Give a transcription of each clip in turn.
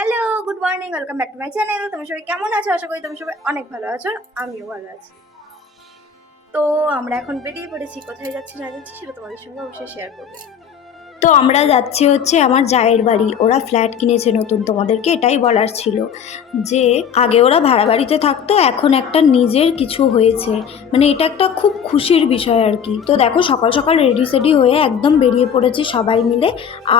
Hello good morning welcome back to my channel তুমি সবাই কেমন আছো? আশা করি তুমি সবাই অনেক ভালো আছো আমিও ভালো আছি। তো আমরা এখন বেরিয়ে পড়েছি, কোথায় যাচ্ছি না যাচ্ছি সেটা তোমাদের সঙ্গে অবশ্যই শেয়ার করব। তো আমরা যাচ্ছি হচ্ছে আমার জায়ের বাড়ি। ওরা ফ্ল্যাট কিনেছে নতুন তোমাদেরকে, এটাই বলার ছিল। যে আগে ওরা ভাড়া বাড়িতে থাকতো, এখন একটা নিজের কিছু হয়েছে। মানে এটা একটা খুব খুশির বিষয় আর কি। তো দেখো সকাল সকাল রেডি সেডি হয়ে একদম বেরিয়ে পড়েছি সবাই মিলে।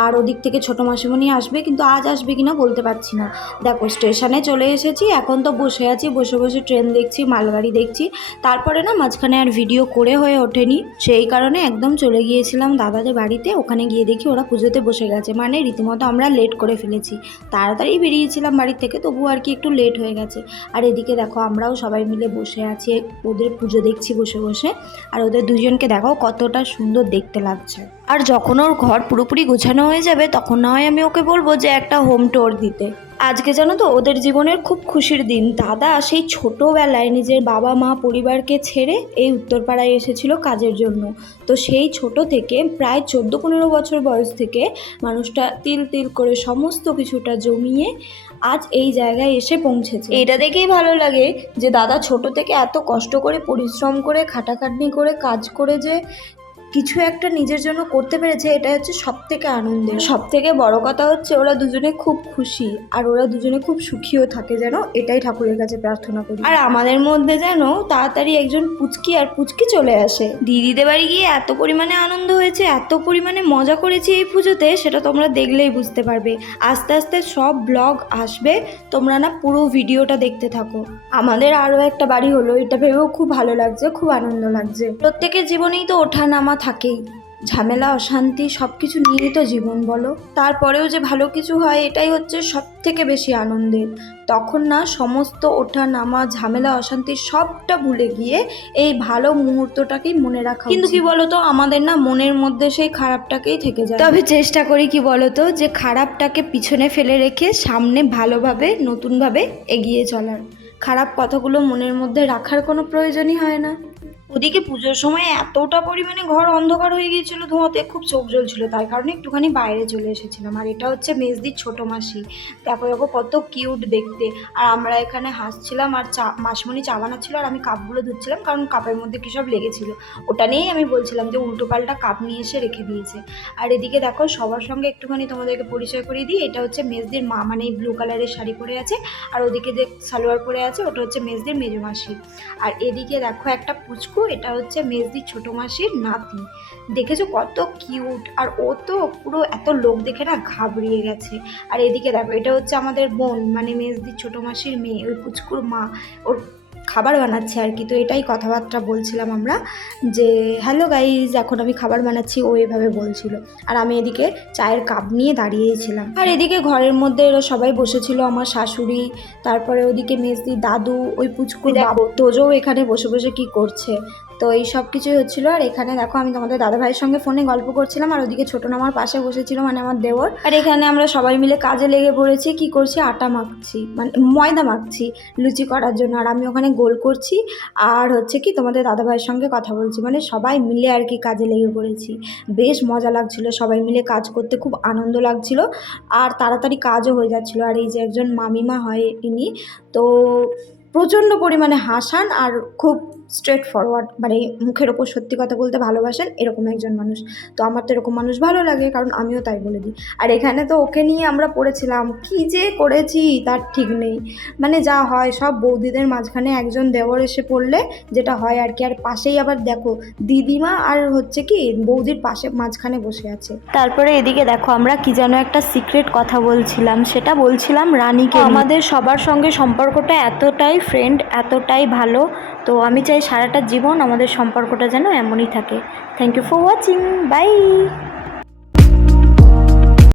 আর ওদিক থেকে ছোটো মাসিমণি আসবে, কিন্তু আজ আসবে কিনা বলতে পারছি না। দেখো স্টেশনে চলে এসেছি, এখন তো বসে আছি, বসে বসে ট্রেন দেখছি, মালগাড়ি দেখছি। তারপরে না মাঝখানে আর ভিডিও করে হয়ে ওঠেনি। সেই কারণে একদম চলে গিয়েছিলাম দাদাদের বাড়িতে, ওখানে গিয়ে দেখি ওরা পুজোতে বসে গেছে। মানে রীতিমতো আমরা লেট করে ফেলেছি। তাড়াতাড়ি বেরিয়েছিলাম বাড়ির থেকে তবু আর কি একটু লেট হয়ে গেছে। আর এদিকে দেখো, আমরাও সবাই মিলে বসে আছি। ওদের পুজো দেখছি বসে বসে। আর ওদের দুজনকে দেখাও কতটা সুন্দর দেখতে লাগছে। আর যখন ওর ঘর পুরোপুরি গোছানো হয়ে যাবে, তখন না হয় আমি ওকে বলব যে একটা হোম টোর দিতে। আজকে জানো তো ওদের জীবনের খুব খুশির দিন। দাদা সেই ছোটোবেলায় নিজের বাবা, মা, পরিবারকে ছেড়ে এই উত্তরপাড়ায় এসেছিল কাজের জন্য। তো সেই ছোট থেকে প্রায় চোদ্দ পনেরো বছর বয়স থেকে মানুষটা তিল তিল করে সমস্ত কিছুটা জমিয়ে আজ এই জায়গায় এসে পৌঁছেছে। এটা দেখেই ভালো লাগে যে দাদা ছোট থেকে এত কষ্ট করে পরিশ্রম করে, খাটাখাটনি করে, কাজ করে যে কিছু একটা নিজের জন্য করতে পেরেছে এটা হচ্ছে সব থেকে আনন্দের। সব থেকে বড় কথা হচ্ছে ওরা দুজনে খুব খুশি আর ওরা দুজনে খুব সুখীও থাকে যেন এটাই ঠাকুরের কাছে প্রার্থনা করি। আর আমাদের মধ্যে যেন তাড়াতাড়ি একজন পুচকি আর পুচকি চলে আসে। দিদিদের বাড়ি গিয়ে এত পরিমাণে আনন্দ হয়েছে এত পরিমাণে মজা করেছি এই পুজোতে সেটা তোমরা দেখলেই বুঝতে পারবে। আস্তে আস্তে সব ব্লগ আসবে তোমরা না পুরো ভিডিওটা দেখতে থাকো। আমাদের আরও একটা বাড়ি হলো এটা ভেবেও খুব ভালো লাগছে খুব আনন্দ লাগছে। প্রত্যেকের জীবনেই তো ওঠা নামা থাকেই। ঝামেলা অশান্তি সব কিছু নিয়েই তো জীবন বলো। তারপরেও যে ভালো কিছু হয় এটাই হচ্ছে সব থেকে বেশি আনন্দের। তখন না সমস্ত ওঠা নামা ঝামেলা অশান্তি সবটা ভুলে গিয়ে এই ভালো মুহূর্তটাকেই মনে রাখা কিন্তু কি বলতো আমাদের না মনের মধ্যে সেই খারাপটাকেই থেকে যায়। তবে চেষ্টা করি কি বলতো যে খারাপটাকে পিছনে ফেলে রেখে সামনে ভালোভাবে নতুনভাবে এগিয়ে চলার। খারাপ কথাগুলো মনের মধ্যে রাখার কোনো প্রয়োজনই হয় না। ওদিকে পুজোর সময় এতটা পরিমাণে ঘর অন্ধকার হয়ে গিয়েছিল, ধোঁয়াতে খুব চোখ জ্বলছিল। তাই কারণে একটুখানি বাইরে চলে এসেছিলাম। আর এটা হচ্ছে মেজদির ছোটো মাসি। দেখো দেখো কত কিউট দেখতে। আর আমরা এখানে হাসছিলাম আর চা, মাসমণি চা বানাচ্ছিল আর আমি কাপগুলো ধুচ্ছিলাম কারণ কাপের মধ্যে কী সব লেগেছিল। ওটা নিয়েই আমি বলছিলাম যে উল্টো পাল্টা কাপ নিয়ে এসে রেখে দিয়েছে। আর এদিকে দেখো, সবার সঙ্গে একটুখানি তোমাদেরকে পরিচয় করিয়ে দিই। এটা হচ্ছে মেজদির মা মানে এই ব্লু কালারের শাড়ি পরে আছে। আর ওদিকে যে সালোয়ার পরে আছে, ওটা হচ্ছে মেজদির মেজো মাসি। আর এদিকে দেখো একটা পুচকু এটা হচ্ছে মেজদির ছোট মাসির নাতি। দেখেছ কত কিউট? আর ও তো পুরো এত লোক দেখে না ঘাবড়িয়ে গেছে। আর এদিকে দেখো, এটা হচ্ছে আমাদের বোন মানে মেজদির ছোট মাসির মেয়ে, ওই পুচকুর মা। ওর খাবার বানাচ্ছে আর কি। তো এটাই কথাবার্তা বলছিলাম আমরা যে হ্যালো গাইজ এখন আমি খাবার বানাচ্ছি। ও এভাবে বলছিল। আর আমি এদিকে চায়ের কাপ নিয়ে দাঁড়িয়েছিলাম আর এদিকে ঘরের মধ্যে এরা সবাই বসেছিল আমার শাশুড়ি তারপরে ওদিকে মেজদি দাদু ওই পুচকুর বাবু তোজও এখানে বসে বসে কি করছে? তো এই সব কিছুই হচ্ছিল। আর এখানে দেখো, আমি তোমাদের দাদা ভাইয়ের সঙ্গে ফোনে গল্প করছিলাম, আর ওদিকে ছোটো আমার পাশে বসেছিল মানে আমার দেওর। আর এখানে আমরা সবাই মিলে কাজে লেগে পড়েছি, কি করছি? আটা মাখছি মানে ময়দা মাখছি লুচি করার জন্য। আর আমি ওখানে গোল করছি, আর হচ্ছে কি তোমাদের দাদা ভাইয়ের সঙ্গে কথা বলছি মানে সবাই মিলে আর কি কাজে লেগে পড়েছি। বেশ মজা লাগছিল, সবাই মিলে কাজ করতে খুব আনন্দ লাগছিল, আর তাড়াতাড়ি কাজও হয়ে যাচ্ছিল। আর এই যে একজন মামিমা হয় ইনি, তো প্রচণ্ড পরিমাণে হাসান, আর খুব স্ট্রেট ফরওয়ার্ড মানে মুখের ওপর সত্যি কথা বলতে ভালোবাসেন এরকম একজন মানুষ। তো আমার তো এরকম মানুষ ভালো লাগে কারণ আমিও তাই বলে দিই। আর এখানে তো ওকে নিয়ে আমরা পড়েছিলাম কি যে করেছি তার ঠিক নেই। মানে যা হয় সব বৌদিদের মাঝখানে একজন দেওর এসে পড়লে যেটা হয় আর কি। আর পাশেই আবার দেখো দিদিমা আর হচ্ছে কি বৌদির পাশে মাঝখানে বসে আছে। তারপরে এদিকে দেখো আমরা কি যেন একটা সিক্রেট কথা বলছিলাম সেটা বলছিলাম রানীকে আমাদের সবার সঙ্গে সম্পর্কটা এতটাই ফ্রেন্ড এতটাই ভালো। তো আমি চাই সারাটা জীবন আমাদের সম্পর্কটা যেন এমনই থাকে। Thank you for watching bye